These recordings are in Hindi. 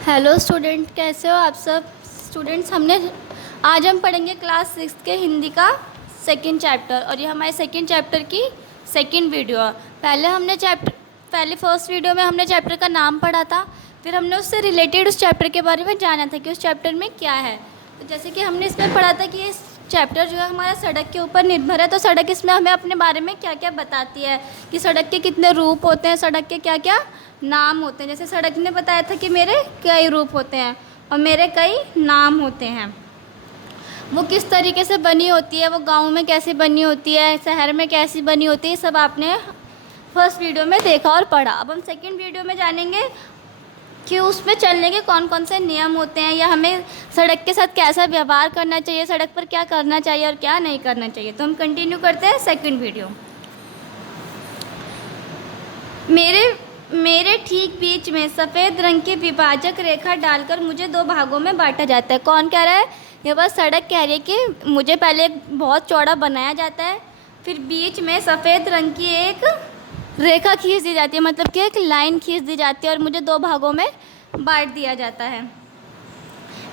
हेलो स्टूडेंट, कैसे हो आप सब स्टूडेंट्स। आज हम पढ़ेंगे क्लास 6 के हिंदी का सेकंड चैप्टर, और ये हमारे सेकंड चैप्टर की सेकंड वीडियो है। पहले फर्स्ट वीडियो में हमने चैप्टर का नाम पढ़ा था, फिर हमने उससे रिलेटेड उस चैप्टर के बारे में जाना था कि उस चैप्टर में क्या है। तो जैसे कि हमने इसमें पढ़ा था कि इस चैप्टर जो है हमारा सड़क के ऊपर निर्भर है, तो सड़क इसमें हमें अपने बारे में क्या क्या बताती है कि सड़क के कितने रूप होते हैं, सड़क के क्या क्या नाम होते हैं। जैसे सड़क ने बताया था कि मेरे कई रूप होते हैं और मेरे कई नाम होते हैं। वो किस तरीके से बनी होती है, वो गांव में कैसे बनी होती है, शहर में कैसी बनी होती है, सब आपने फर्स्ट वीडियो में देखा और पढ़ा। अब हम सेकंड वीडियो में जानेंगे कि उसमें चलने के कौन कौन से नियम होते हैं, या हमें सड़क के साथ कैसा व्यवहार करना चाहिए, सड़क पर क्या करना चाहिए और क्या नहीं करना चाहिए। तो हम कंटिन्यू करते हैं सेकंड वीडियो। मेरे ठीक बीच में सफ़ेद रंग की विभाजक रेखा डालकर मुझे दो भागों में बांटा जाता है। कौन कह रहा है? ये बस सड़क कह रही है कि मुझे पहले एक बहुत चौड़ा बनाया जाता है, फिर बीच में सफ़ेद रंग की एक रेखा खींच दी जाती है, मतलब कि एक लाइन खींच दी जाती है और मुझे दो भागों में बांट दिया जाता है।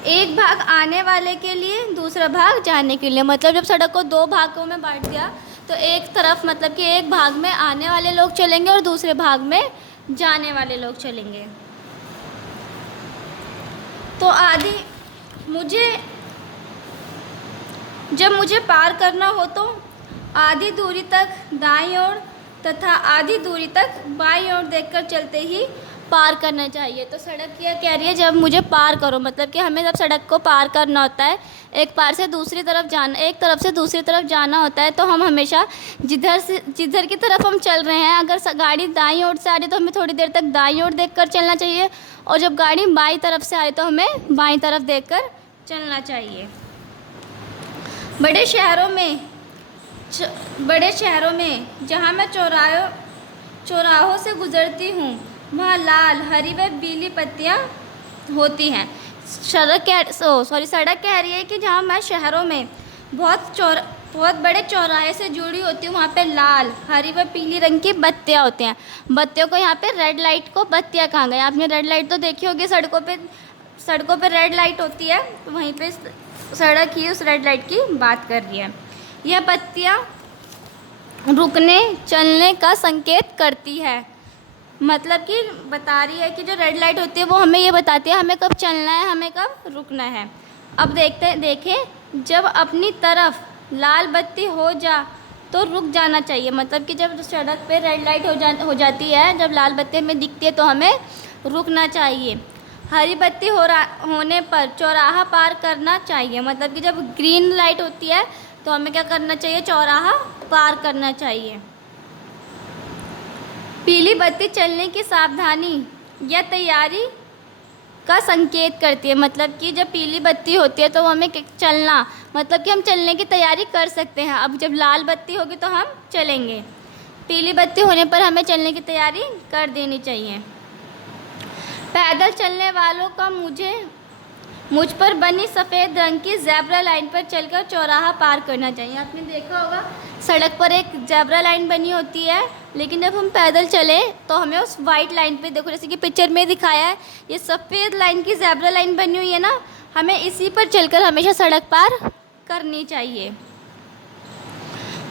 एक भाग आने वाले के लिए, दूसरा भाग जाने के लिए। मतलब जब सड़क को दो भागों में बांट दिया तो एक तरफ मतलब कि एक भाग में आने वाले लोग चलेंगे और दूसरे भाग में जाने वाले लोग चलेंगे। तो जब मुझे पार करना हो तो आधी दूरी तक दाईं ओर तथा आधी दूरी तक बाईं ओर देखकर चलते ही पार करना चाहिए। तो सड़क यह कह रही है जब मुझे पार करो, मतलब कि हमें जब सड़क को पार करना होता है, एक तरफ से दूसरी तरफ जाना होता है, तो हम हमेशा जिधर की तरफ हम चल रहे हैं, अगर गाड़ी दाईं ओर से आ रही है तो हमें थोड़ी देर तक दाईं ओर देखकर चलना चाहिए, और जब गाड़ी बाईं तरफ से आ रही है तो हमें बाईं तरफ देखकर चलना चाहिए। बड़े शहरों में जहाँ मैं चौराहों से गुजरती हूँ वहाँ लाल, हरी व पीली पत्तियाँ होती हैं। सड़क कह रही है कि जहाँ मैं शहरों में बहुत बड़े चौराहे से जुड़ी होती हूँ, वहाँ पे लाल, हरी व पीली रंग की बत्तियाँ होती हैं। बत्तियों को यहाँ पे रेड लाइट को बत्तियाँ कहा गया। आपने रेड लाइट तो देखी होगी, सड़कों पे रेड लाइट होती है, तो वहीं पे सड़क ही उस रेड लाइट की बात कर रही है। यह बत्तियाँ रुकने चलने का संकेत करती है, मतलब कि बता रही है कि जो रेड लाइट होती है वो हमें ये बताती है हमें कब चलना है, हमें कब रुकना है। अब देखें, जब अपनी तरफ लाल बत्ती हो जा तो रुक जाना चाहिए, मतलब कि जब सड़क पे रेड लाइट हो जाती है, जब लाल बत्ती हमें दिखती है तो हमें रुकना चाहिए। हरी बत्ती होने पर चौराहा पार करना चाहिए, मतलब कि जब ग्रीन लाइट होती है तो हमें क्या करना चाहिए? चौराहा पार करना चाहिए। पीली बत्ती चलने की सावधानी या तैयारी का संकेत करती है, मतलब कि जब पीली बत्ती होती है तो हमें चलना, मतलब कि हम चलने की तैयारी कर सकते हैं। अब जब लाल बत्ती होगी तो हम चलेंगे, पीली बत्ती होने पर हमें चलने की तैयारी कर देनी चाहिए। पैदल चलने वालों का मुझ पर बनी सफ़ेद रंग की ज़ेब्रा लाइन पर चलकर चौराहा पार करना चाहिए। आपने देखा होगा सड़क पर एक ज़ेब्रा लाइन बनी होती है, लेकिन जब हम पैदल चले तो हमें उस वाइट लाइन पे, देखो जैसे कि पिक्चर में दिखाया है, ये सफ़ेद लाइन की ज़ेब्रा लाइन बनी हुई है ना, हमें इसी पर चलकर हमेशा सड़क पार करनी चाहिए।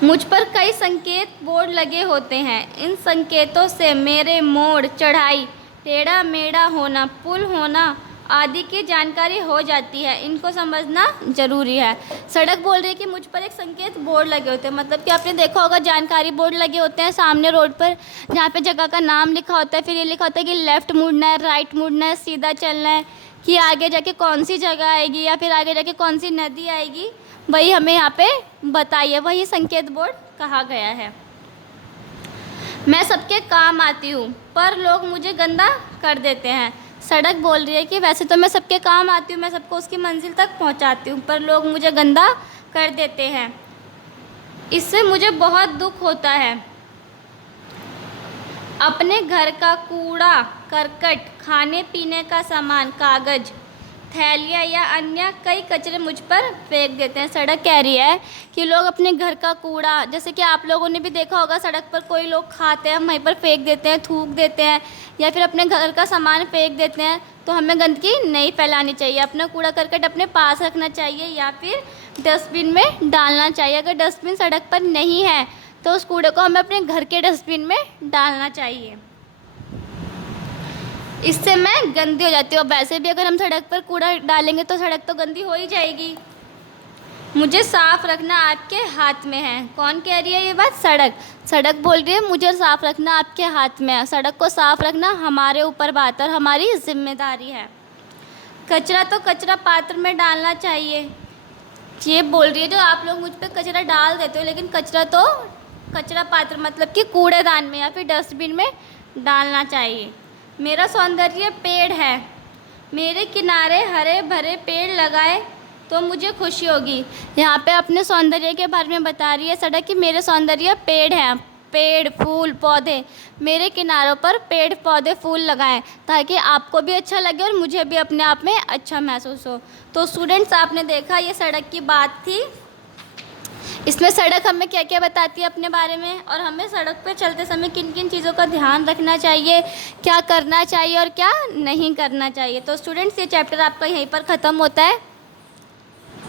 मुझ पर कई संकेत बोर्ड लगे होते हैं। इन संकेतों से मेरे मोड़, चढ़ाई, टेढ़ा मेढ़ा होना, पुल होना आदि की जानकारी हो जाती है। इनको समझना ज़रूरी है। सड़क बोल रही है कि मुझ पर एक संकेत बोर्ड लगे होते हैं, मतलब कि आपने देखा होगा जानकारी बोर्ड लगे होते हैं सामने रोड पर, जहाँ पे जगह का नाम लिखा होता है, फिर ये लिखा होता है कि लेफ़्ट मुड़ना है, राइट मुड़ना है, सीधा चलना है, कि आगे जाके कौन सी जगह आएगी या फिर आगे जाके कौन सी नदी आएगी, वही हमें यहाँ पे बताइए, वही संकेत बोर्ड कहा गया है। मैं सबके काम आती हूँ पर लोग मुझे गंदा कर देते हैं। सड़क बोल रही है कि वैसे तो मैं सबके काम आती हूँ, मैं सबको उसकी मंजिल तक पहुँचाती हूँ, पर लोग मुझे गंदा कर देते हैं। इससे मुझे बहुत दुख होता है। अपने घर का कूड़ा करकट, खाने पीने का सामान, कागज़, थैलियाँ या अन्य कई कचरे मुझ पर फेंक देते हैं। सड़क कह रही है कि लोग अपने घर का कूड़ा, जैसे कि आप लोगों ने भी देखा होगा, सड़क पर कोई लोग खाते हैं वहीं पर फेंक देते हैं, थूक देते हैं, या फिर अपने घर का सामान फेंक देते हैं। तो हमें गंदगी नहीं फैलानी चाहिए, अपना कूड़ा करकट अपने पास रखना चाहिए या फिर डस्टबिन में डालना चाहिए। अगर डस्टबिन सड़क पर नहीं है तो उस कूड़े को हमें अपने घर के डस्टबिन में डालना चाहिए। इससे मैं गंदी हो जाती हूँ। वैसे भी अगर हम सड़क पर कूड़ा डालेंगे तो सड़क तो गंदी हो ही जाएगी। मुझे साफ रखना आपके हाथ में है। कौन कह रही है ये बात? सड़क बोल रही है मुझे साफ रखना आपके हाथ में है। सड़क को साफ रखना हमारे ऊपर बात और हमारी जिम्मेदारी है। कचरा तो कचरा पात्र में डालना चाहिए, ये बोल रही है जो आप लोग मुझ पे कचरा डाल देते हो, लेकिन कचरा तो कचरा पात्र मतलब कि कूड़ेदान में या फिर डस्टबिन में डालना चाहिए। मेरा सौंदर्य पेड़ है, मेरे किनारे हरे भरे पेड़ लगाए तो मुझे खुशी होगी। यहाँ पे अपने सौंदर्य के बारे में बता रही है सड़क कि मेरे सौंदर्य पेड़ हैं, पेड़ फूल पौधे, मेरे किनारों पर पेड़ पौधे फूल लगाएं ताकि आपको भी अच्छा लगे और मुझे भी अपने आप में अच्छा महसूस हो। तो स्टूडेंट्स, आपने देखा ये सड़क की बात थी। इसमें सड़क हमें क्या क्या बताती है अपने बारे में, और हमें सड़क पर चलते समय किन किन चीज़ों का ध्यान रखना चाहिए, क्या करना चाहिए और क्या नहीं करना चाहिए। तो स्टूडेंट्स, ये चैप्टर आपका यहीं पर ख़त्म होता है।